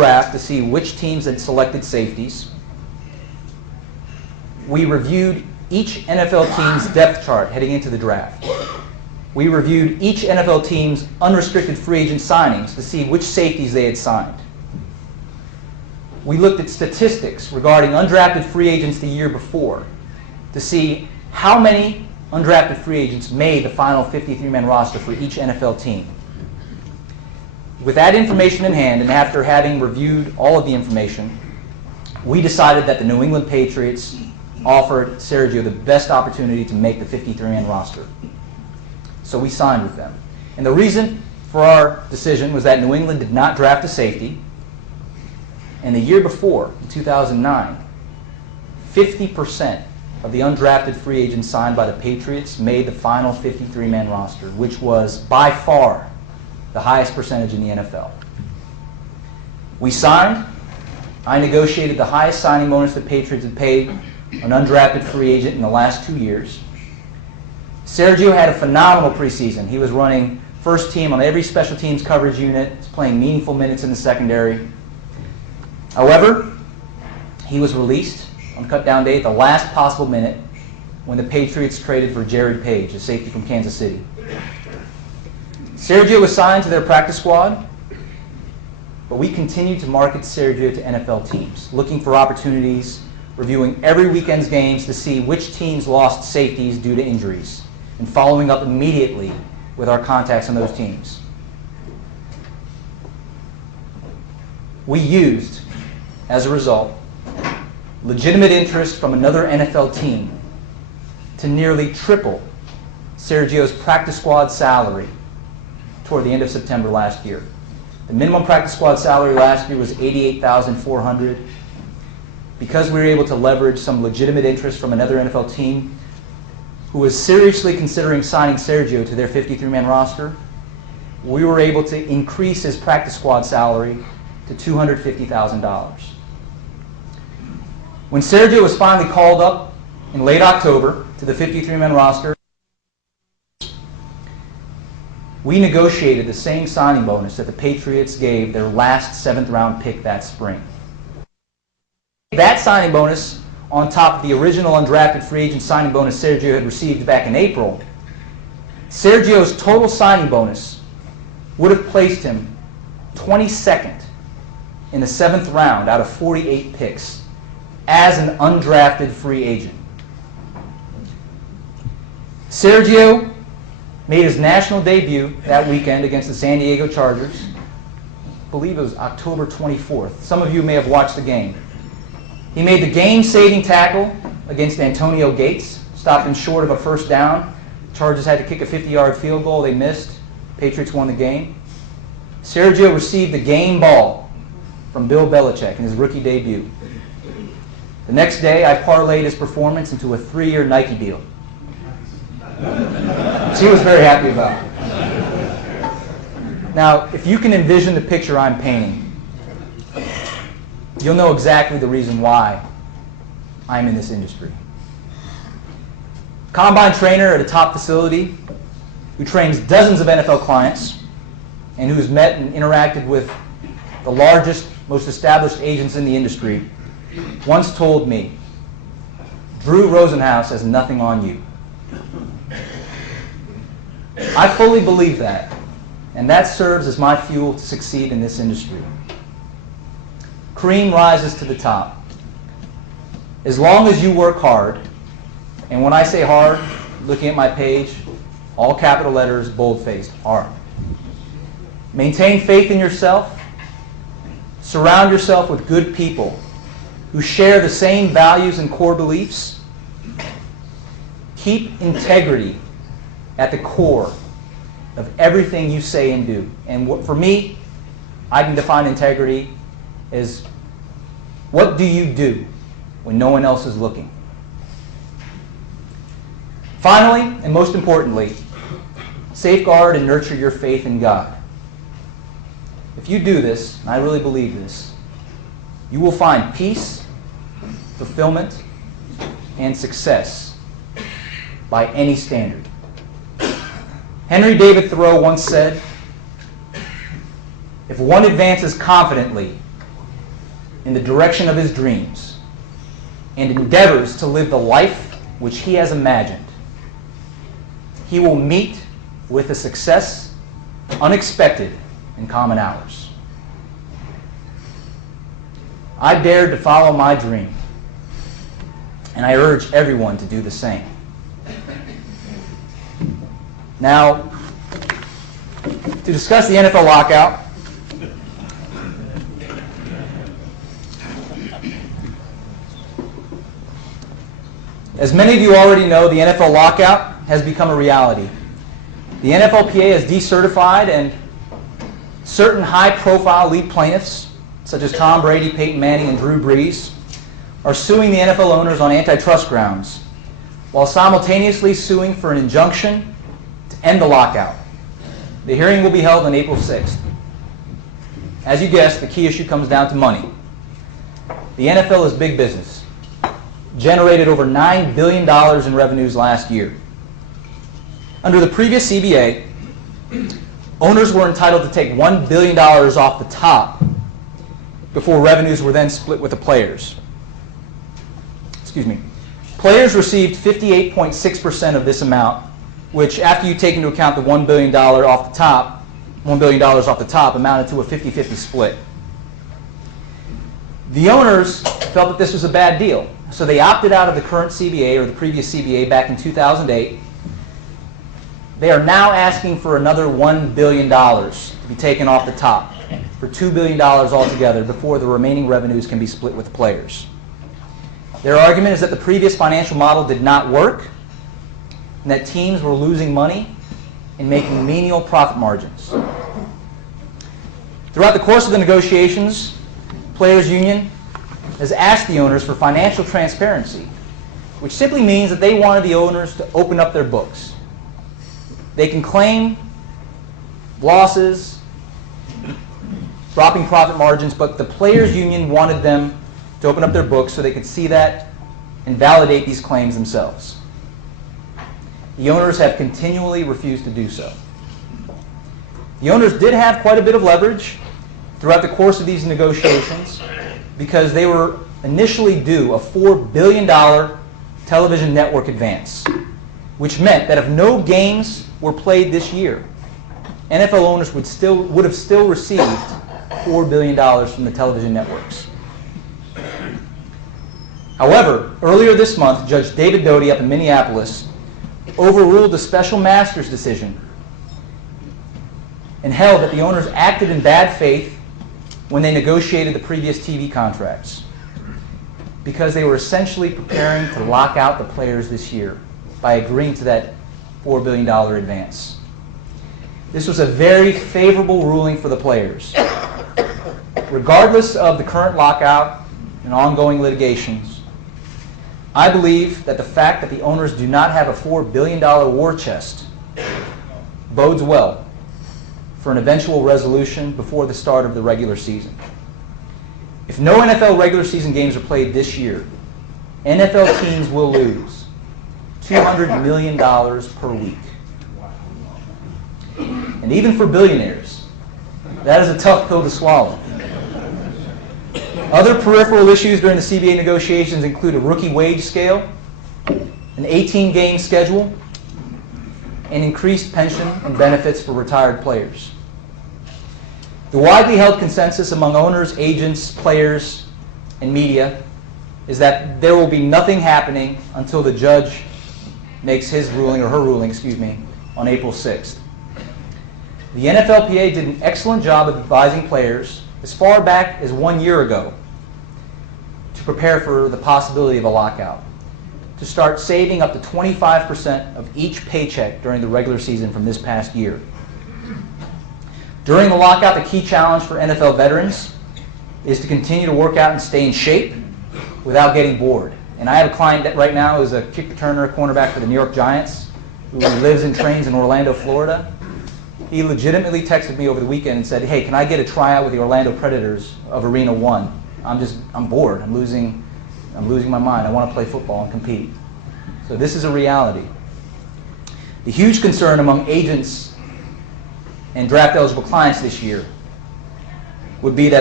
draft to see which teams had selected safeties. We reviewed each NFL team's depth chart heading into the draft. We reviewed each NFL team's unrestricted free agent signings to see which safeties they had signed. We looked at statistics regarding undrafted free agents the year before to see how many undrafted free agents made the final 53-man roster for each NFL team. With that information in hand, and after having reviewed all of the information, we decided that the New England Patriots offered Sergio the best opportunity to make the 53-man roster. So we signed with them. And the reason for our decision was that New England did not draft a safety. And the year before, in 2009, 50% of the undrafted free agents signed by the Patriots made the final 53-man roster, which was by far the highest percentage in the NFL. We signed. I negotiated the highest signing bonus the Patriots had paid an undrafted free agent in the last 2 years. Sergio had a phenomenal preseason. He was running first team on every special teams coverage unit, playing meaningful minutes in the secondary. However, he was released on cutdown day at the last possible minute when the Patriots traded for Jared Page, a safety from Kansas City. Sergio was signed to their practice squad, but we continued to market Sergio to NFL teams, looking for opportunities, reviewing every weekend's games to see which teams lost safeties due to injuries, and following up immediately with our contacts on those teams. We used, as a result, legitimate interest from another NFL team to nearly triple Sergio's practice squad salary toward the end of September last year. The minimum practice squad salary last year was $88,400. Because we were able to leverage some legitimate interest from another NFL team who was seriously considering signing Sergio to their 53-man roster, we were able to increase his practice squad salary to $250,000. When Sergio was finally called up in late October to the 53-man roster, we negotiated the same signing bonus that the Patriots gave their last 7th-round pick that spring. That signing bonus, on top of the original undrafted free agent signing bonus Sergio had received back in April, Sergio's total signing bonus would have placed him 22nd in the 7th round out of 48 picks as an undrafted free agent. Sergio made his national debut that weekend against the San Diego Chargers. I believe it was October 24th. Some of you may have watched the game. He made the game-saving tackle against Antonio Gates, stopped him short of a first down. Chargers had to kick a 50-yard field goal. They missed. Patriots won the game. Sergio received the game ball from Bill Belichick in his rookie debut. The next day, I parlayed his performance into a 3-year Nike deal, which he was very happy about. Now, if you can envision the picture I'm painting, you'll know exactly the reason why I'm in this industry. Combine trainer at a top facility who trains dozens of NFL clients and who's met and interacted with the largest, most established agents in the industry, once told me, "Drew Rosenhaus has nothing on you." I fully believe that, and that serves as my fuel to succeed in this industry. Cream rises to the top. As long as you work hard, and when I say hard, looking at my page, all capital letters, bold-faced, hard. Maintain faith in yourself. Surround yourself with good people who share the same values and core beliefs. Keep integrity at the core of everything you say and do. And for me, I can define integrity as what do you do when no one else is looking? Finally, and most importantly, safeguard and nurture your faith in God. If you do this, and I really believe this, you will find peace, fulfillment, and success by any standard. Henry David Thoreau once said, "If one advances confidently in the direction of his dreams and endeavors to live the life which he has imagined, he will meet with a success unexpected in common hours. I dared to follow my dream, and I urge everyone to do the same. Now, to discuss the NFL lockout, as many of you already know, the NFL lockout has become a reality. The NFLPA has decertified, and certain high-profile league plaintiffs, such as Tom Brady, Peyton Manning, and Drew Brees, are suing the NFL owners on antitrust grounds, while simultaneously suing for an injunction to end the lockout. The hearing will be held on April 6th. As you guessed, the key issue comes down to money. The NFL is big business. Generated over $9 billion in revenues last year. Under the previous CBA, owners were entitled to take $1 billion off the top before revenues were then split with the players. Players received 58.6% of this amount, which, after you take into account the $1 billion off the top, amounted to a 50-50 split. The owners felt that this was a bad deal, so they opted out of the current CBA, or the previous CBA, back in 2008. They are now asking for another $1 billion to be taken off the top, for $2 billion altogether, before the remaining revenues can be split with players. Their argument is that the previous financial model did not work, and that teams were losing money and making menial profit margins. Throughout the course of the negotiations, Players Union has asked the owners for financial transparency, which simply means that they wanted the owners to open up their books. They can claim losses, dropping profit margins, but the Players Union wanted them to open up their books so they could see that and validate these claims themselves. The owners have continually refused to do so. The owners did have quite a bit of leverage throughout the course of these negotiations because they were initially due a $4 billion television network advance, which meant that if no games were played this year, NFL owners would have still received $4 billion from the television networks. However, earlier this month, Judge David Doty up in Minneapolis overruled the special master's decision and held that the owners acted in bad faith when they negotiated the previous TV contracts because they were essentially preparing to lock out the players this year by agreeing to that $4 billion advance. This was a very favorable ruling for the players. Regardless of the current lockout and ongoing litigations, I believe that the fact that the owners do not have a $4 billion war chest bodes well for an eventual resolution before the start of the regular season. If no NFL regular season games are played this year, NFL teams will lose $200 million per week. And even for billionaires, that is a tough pill to swallow. Other peripheral issues during the CBA negotiations include a rookie wage scale, an 18-game schedule, and increased pension and benefits for retired players. The widely held consensus among owners, agents, players, and media is that there will be nothing happening until the judge makes his ruling, or her ruling, on April 6th. The NFLPA did an excellent job of advising players as far back as 1 year ago to prepare for the possibility of a lockout, to start saving up to 25% of each paycheck during the regular season from this past year. During the lockout, the key challenge for NFL veterans is to continue to work out and stay in shape without getting bored. And I have a client that right now is a kick returner, cornerback for the New York Giants, who lives and trains in Orlando, Florida. He legitimately texted me over the weekend and said, "Hey, can I get a tryout with the Orlando Predators of Arena 1? I'm bored. I'm losing my mind. I want to play football and compete." So this is a reality. The huge concern among agents and draft eligible clients this year would be that